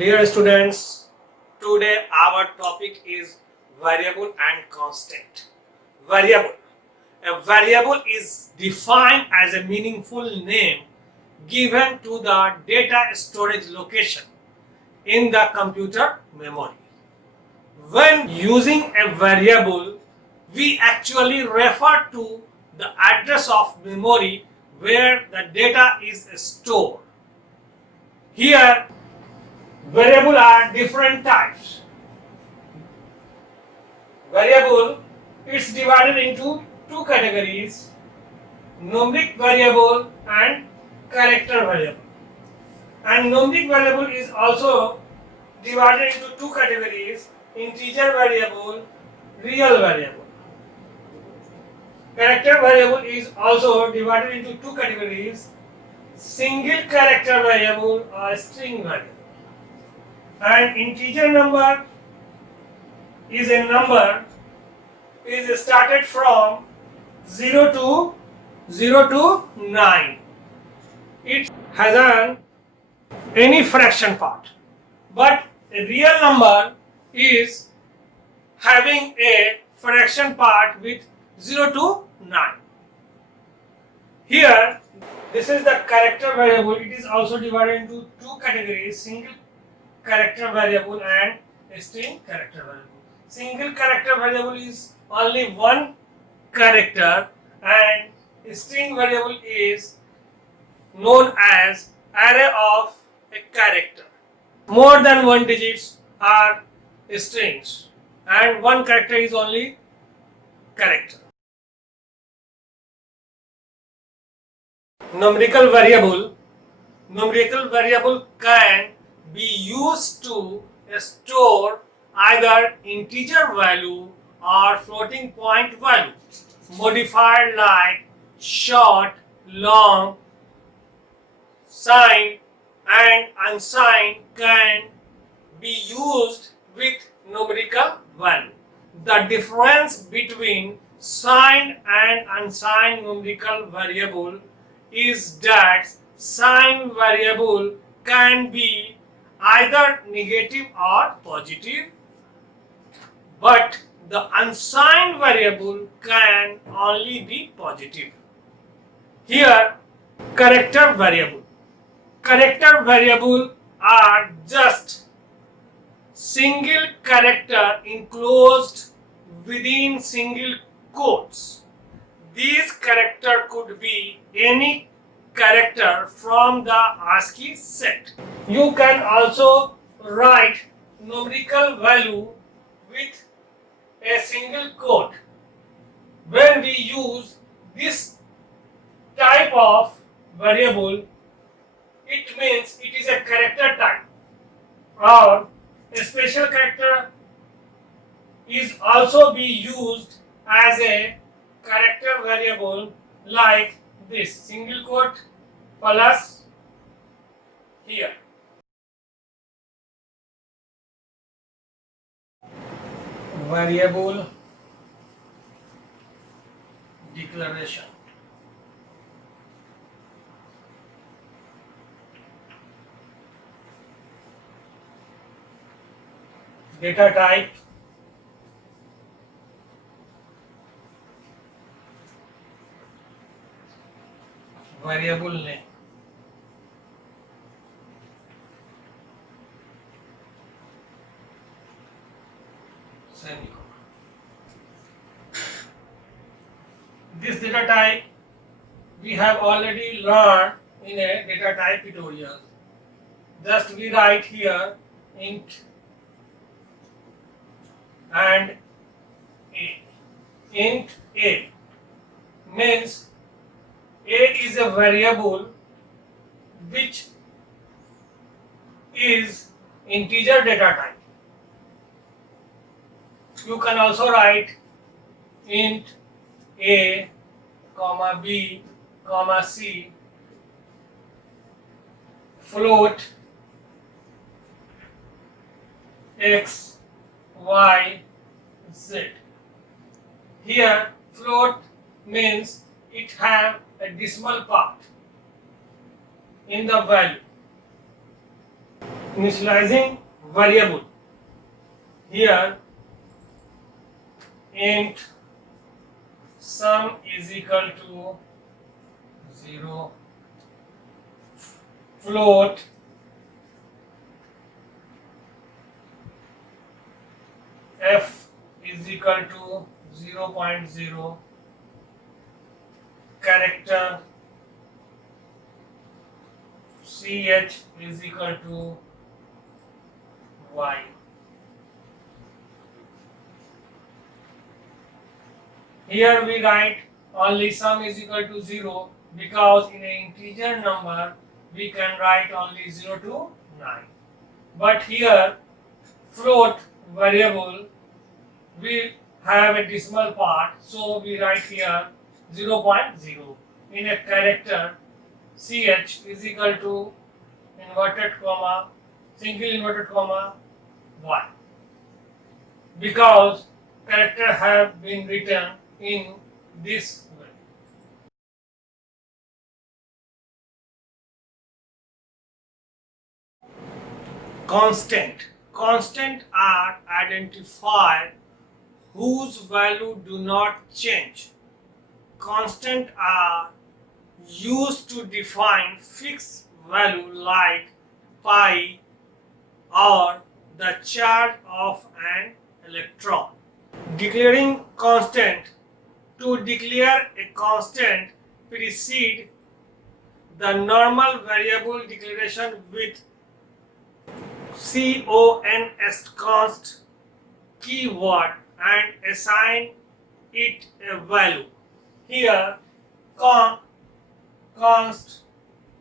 Dear students, today our topic is variable and constant. Variable. A variable is defined as a meaningful name given to the data storage location in the computer memory. When using a variable, we actually refer to the address of memory where the data is stored. Here, variable are different types. Variable, it's divided into two categories: numeric variable and character variable. And numeric variable is also divided into two categories: integer variable, real variable. Character variable is also divided into two categories: single character variable or string variable. And integer number is a number is started from 0 to 9. It has any fraction part, but a real number is having a fraction part with 0 to 9. Here, this is the character variable. It is also divided into two categories: single character variable and string character variable. Single character variable is only one character, and string variable is known as array of a character. More than one digits are strings, and one character is only character. Numerical variable can be used to store either integer value or floating point value. Modifier like short, long, signed and unsigned can be used with numerical value. The difference between signed and unsigned numerical variable is that signed variable can be either negative or positive, but the unsigned variable can only be positive. Here, character variable. Character variable are just single character enclosed within single quotes. These character could be any character from the ASCII set. You can also write numerical value with a single quote. When we use this type of variable, it means it is a character type, or a special character is also be used as a character variable like this single quote plus here. Variable declaration. Data type, variable name. Semicolon. This data type we have already learned in a data type tutorial. Just we write here int and a. Int a means a is a variable which is integer data type. You can also write int a, comma b, comma c, float x, y, z. Here float means it have a decimal part in the value. initializing variable. Here int sum is equal to 0, float f is equal to 0.0, character ch is equal to y. Here we write only sum is equal to 0 because in an integer number we can write only 0 to 9. But here float variable we have a decimal part, so we write here 0.0. In a character ch is equal to inverted comma, single inverted comma, y, because character have been written in this way. Constant are identified whose value do not change. Constant are used to define fixed value like pi or the charge of an electron. Declaring constant. To declare a constant, precede the normal variable declaration with const keyword and assign it a value. Here const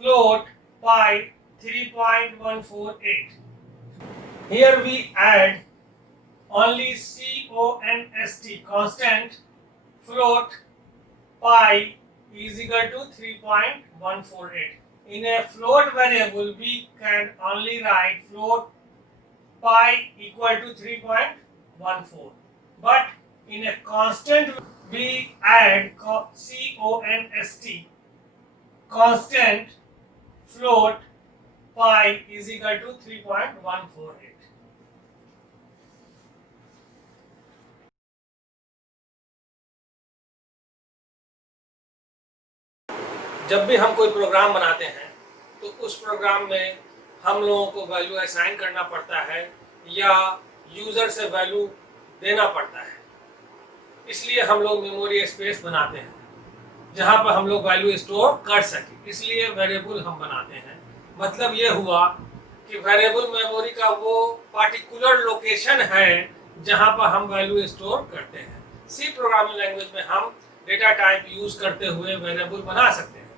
float pi 3.148. Here we add only constant float pi is equal to 3.148. In a float variable we can only write float pi equal to 3.14, but in a constant we add constant float pi is equal to 3.148. जब भी हम कोई प्रोग्राम बनाते हैं तो उस प्रोग्राम में हम लोगों को वैल्यू असाइन करना पड़ता है या यूज़र से वैल्यू देना पड़ता है। इसलिए हम लोग मेमोरी स्पेस बनाते हैं जहां पर हम लोग वैल्यू स्टोर कर सकें, इसलिए वेरिएबल हम बनाते हैं। मतलब ये हुआ कि वेरिएबल मेमोरी का वो पार्टिकुलर लोकेशन है जहां पर हम वैल्यू स्टोर करते हैं। सी प्रोग्रामिंग लैंग्वेज में हम डेटा टाइप यूज करते हुए वेरिएबल बना सकते हैं।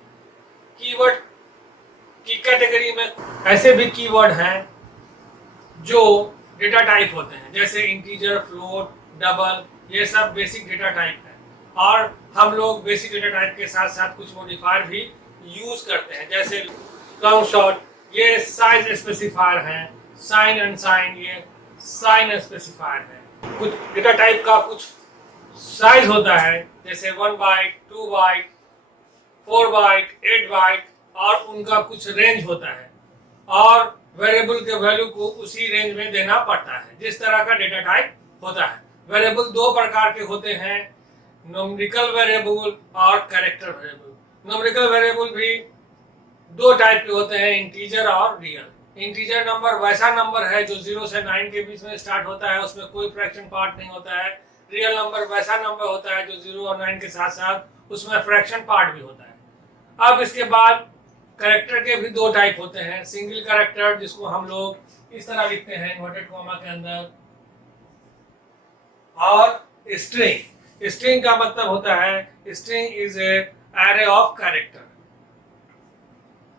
कीवर्ड की कैटेगरी में ऐसे भी कीवर्ड हैं जो डेटा टाइप होते हैं, जैसे इंटीजर, फ्लोट, डबल, ये सब बेसिक डेटा टाइप है। और हम लोग बेसिक डेटा टाइप के साथ साथ कुछ मॉडिफायर भी यूज करते हैं, जैसे लॉन्ग शॉर्ट, ये साइज स्पेसिफायर है, साइन एंड साइन, ये साइन स्पेसिफायर है। कुछ डेटा टाइप का कुछ साइज होता है, जैसे 1 बाइट, 2 बाइट, 4 बाइट, 8 बाइट, और उनका कुछ रेंज होता है और वेरिएबल के वैल्यू को उसी रेंज में देना पड़ता है। जिस तरह का डेटा टाइप होता है। वेरिएबल दो प्रकार के होते हैं, न्यूमेरिकल वेरिएबल और कैरेक्टर वेरिएबल। न्यूमेरिकल वेरिएबल भी दो टाइप के होते हैं, इंटीजर और रियल। इंटीजर नंबर वैसा नंबर है जो 0 से 9 के बीच में स्टार्ट होता है, उसमें कोई फ्रैक्शन पार्ट नहीं होता है। रियल नंबर वैसा नंबर होता है जो 0 और 9 के साथ साथ उसमें फ्रैक्शन पार्ट भी होता है। अब इसके बाद कैरेक्टर के भी दो टाइप होते हैं, सिंगल कैरेक्टर जिसको हम लोग इस तरह लिखते हैं इन्वर्टेड कॉमा के अंदर, और स्ट्रिंग। स्ट्रिंग का मतलब होता है string is a array of character.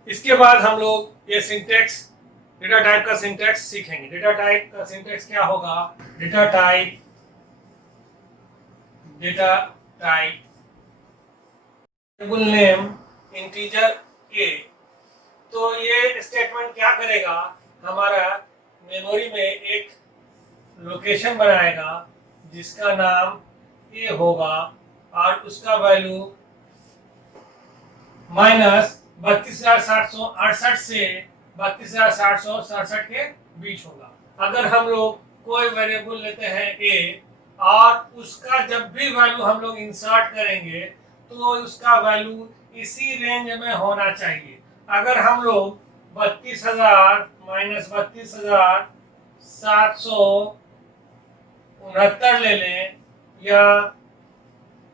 इसके बाद हम लोग ये सिंटैक्स, डेटा टाइप का सिंटैक्स सीखेंगे। डेटा टाइप का सिंटैक्स क्या होगा? Data type variable name integer a. तो ये स्टेटमेंट क्या करेगा, हमारा मेमोरी में एक लोकेशन बनाएगा जिसका नाम ए होगा और उसका वैल्यू -32,768 से 32,767 के बीच होगा। अगर हम लोग कोई वेरिएबल लेते हैं a और उसका जब भी वैल्यू हम लोग इंसर्ट करेंगे तो उसका वैल्यू इसी रेंज में होना चाहिए। अगर हम लोग 32,000 माइनस 32,769 ले लें या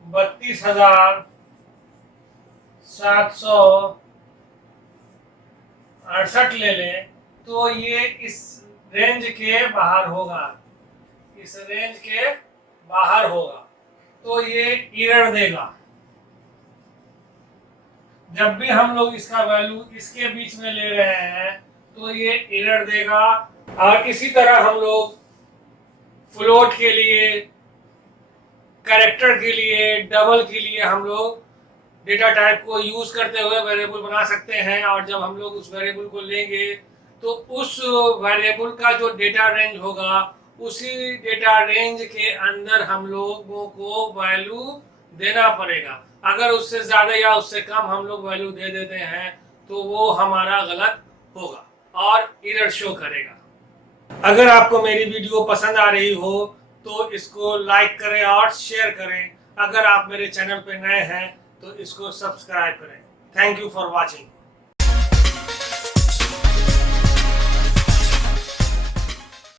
32,768 ले लें तो ये इस रेंज के बाहर होगा, इस रेंज के बाहर होगा, तो ये एरर देगा। जब भी हम लोग इसका वैल्यू इसके बीच में ले रहे हैं तो ये एरर देगा। और इसी तरह हम लोग फ्लोट के लिए, कैरेक्टर के लिए, डबल के लिए हम लोग डेटा टाइप को यूज करते हुए वेरिएबल बना सकते हैं। और जब हम लोग उस वेरिएबल को लेंगे तो उस वेरिएबल का जो डेटा रेंज होगा उसी डेटा रेंज के अंदर हम लोगों को वैल्यू देना पड़ेगा। अगर उससे ज्यादा या उससे कम हम लोग वैल्यू दे देते हैं तो वो हमारा गलत होगा और एरर शो करेगा। अगर आपको मेरी वीडियो पसंद आ रही हो तो इसको लाइक करें और शेयर करें। अगर आप मेरे चैनल पे नए हैं तो इसको सब्सक्राइब करें। Thank you for watching.